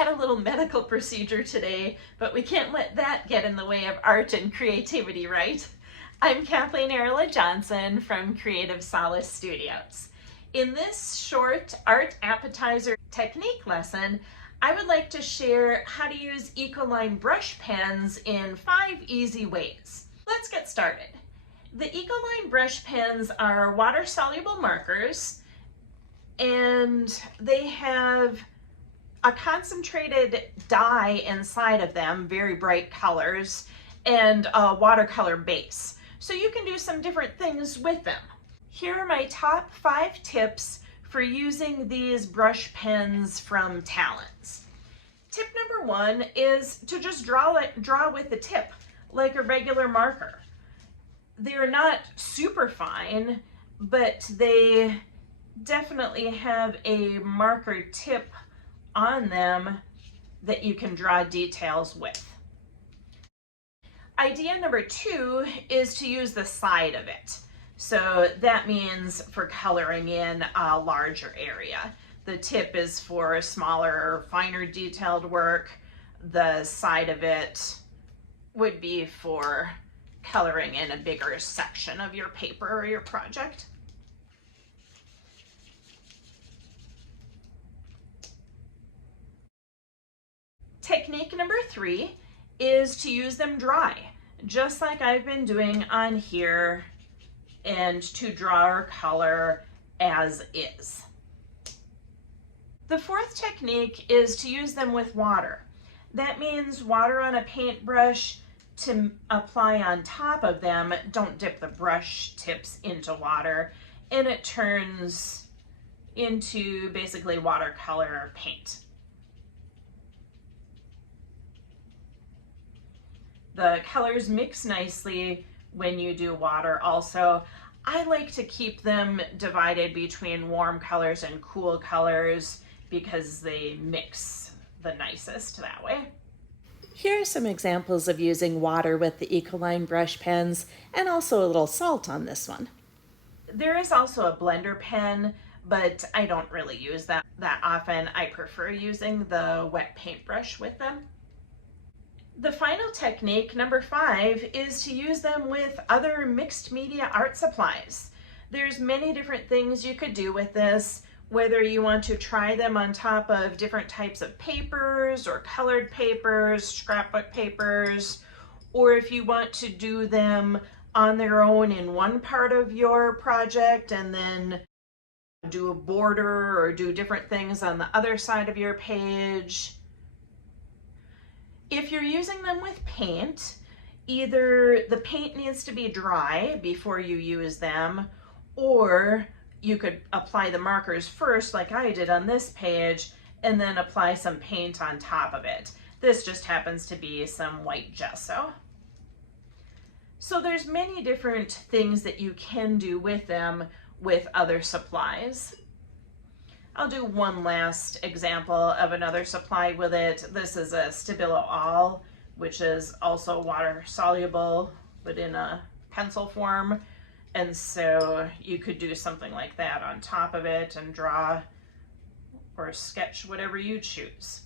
had a little medical procedure today, but we can't let that get in the way of art and creativity, right? I'm Kathleen Arola-Johnson from Creative Solace Studios. In this short art appetizer technique lesson, I would like to share how to use Ecoline Brush Pens in 5 easy ways. Let's get started. The Ecoline Brush Pens are water-soluble markers, and they have a concentrated dye inside of them, very bright colors, and a watercolor base. So you can do some different things with them. Here are my top 5 tips for using these brush pens from Talens. Tip number 1 is to just draw with the tip like a regular marker. They're not super fine, but they definitely have a marker tip on them that you can draw details with. Idea number 2 is to use the side of it. So that means for coloring in a larger area. The tip is for smaller, finer detailed work. The side of it would be for coloring in a bigger section of your paper or your project. Technique number 3 is to use them dry, just like I've been doing on here, and to draw or color as is. The 4th technique is to use them with water. That means water on a paintbrush to apply on top of them. Don't dip the brush tips into water, and it turns into basically watercolor paint. The colors mix nicely when you do water also. I like to keep them divided between warm colors and cool colors because they mix the nicest that way. Here are some examples of using water with the Ecoline brush pens, and also a little salt on this one. There is also a blender pen, but I don't really use that often. I prefer using the wet paintbrush with them. The final technique, number 5, is to use them with other mixed media art supplies. There's many different things you could do with this, whether you want to try them on top of different types of papers or colored papers, scrapbook papers, or if you want to do them on their own in one part of your project and then do a border or do different things on the other side of your page. If you're using them with paint, either the paint needs to be dry before you use them, or you could apply the markers first like I did on this page and then apply some paint on top of it. This just happens to be some white gesso. So there's many different things that you can do with them with other supplies. I'll do one last example of another supply with it. This is a Stabilo All, which is also water soluble, but in a pencil form. And so you could do something like that on top of it and draw or sketch whatever you choose.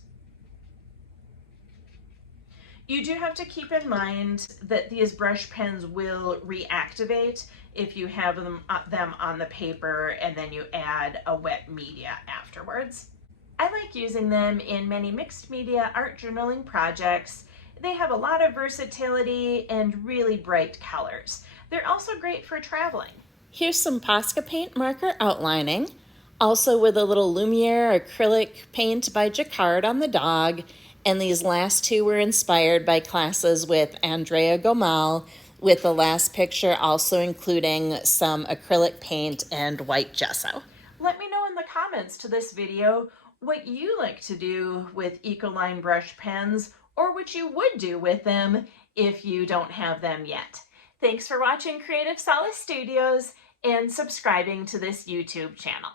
You do have to keep in mind that these brush pens will reactivate if you have them on the paper and then you add a wet media afterwards. I like using them in many mixed media art journaling projects. They have a lot of versatility and really bright colors. They're also great for traveling. Here's some Posca paint marker outlining, also with a little Lumiere acrylic paint by Jacquard on the dog. And these last 2 were inspired by classes with Andrea Gomal, with the last picture also including some acrylic paint and white gesso. Let me know in the comments to this video what you like to do with Ecoline brush pens, or what you would do with them if you don't have them yet. Thanks for watching Creative Solace Studios and subscribing to this YouTube channel.